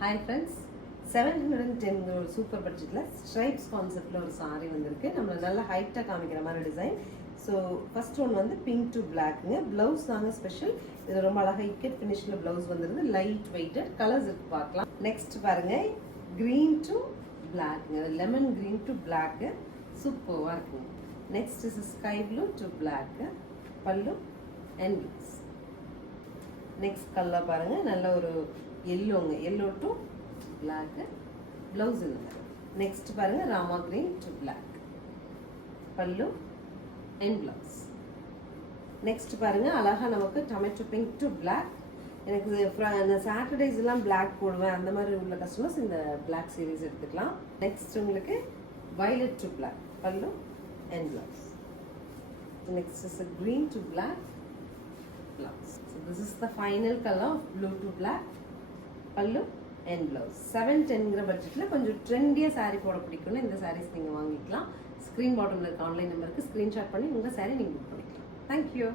Hi friends, 710 ஒரு super பட்ஜெட்டில் stripes கான்செப்டில் ஒரு சாரி வந்திருக்கு. நம்மளை நல்லா ஹைட்டாக காமிக்கிற மாதிரி டிசைன். ஸோ ஃபர்ஸ்ட் ஒன் வந்து பிங்க் டு பிளாக்குங்க. ப்ளவுஸ் தாங்க ஸ்பெஷல். இது ரொம்ப அழகாக இக்கெட் ஃபினிஷில் ப்ளவுஸ் வந்துருது. லைட் வெயிட்டட் கலர்ஸ் இருக்கு, பார்க்கலாம். நெக்ஸ்ட் பாருங்க, க்ரீன் டு பிளாக்குங்க. லெமன் க்ரீன் டு பிளாக்கு சூப்பராக இருக்குங்க. Next is sky blue to black. Pallu and blouse. Next colour பாருங்க, நல்ல ஒரு எல்லோங்க. எல்லோ டு பிளாக் ப்ளவுஸ் இந்த மாதிரி. நெக்ஸ்ட் பாருங்க, Rama green to black pallu and blouse. Next பாருங்க, அழகா நமக்கு டொமேட்டோ பிங்க் டு பிளாக். எனக்கு சாட்டர்டேஸ் எல்லாம் பிளாக் போடுவேன், அந்த மாதிரி உள்ள கஸ்டமர்ஸ் இந்த பிளாக் சீரீஸ் எடுத்துக்கலாம். நெக்ஸ்ட் உங்களுக்கு violet to black pallu and blouse. Next is green to black blouse. So this is the final color of blue to black pallu and blouse. 710 பட்ஜெட்ல கொஞ்சம் ட்ரெண்டியா saree போட பிடிக்கும்னா இந்த sarees நீங்க வாங்கிக்கலாம். ஸ்கிரீன் பாட்டம்ல இருக்க ஆன்லைன் நம்பருக்கு ஸ்கிரீன்ஷாட் பண்ணி உங்க saree நீங்க புக் பண்ணிக்கலாம். Thank you.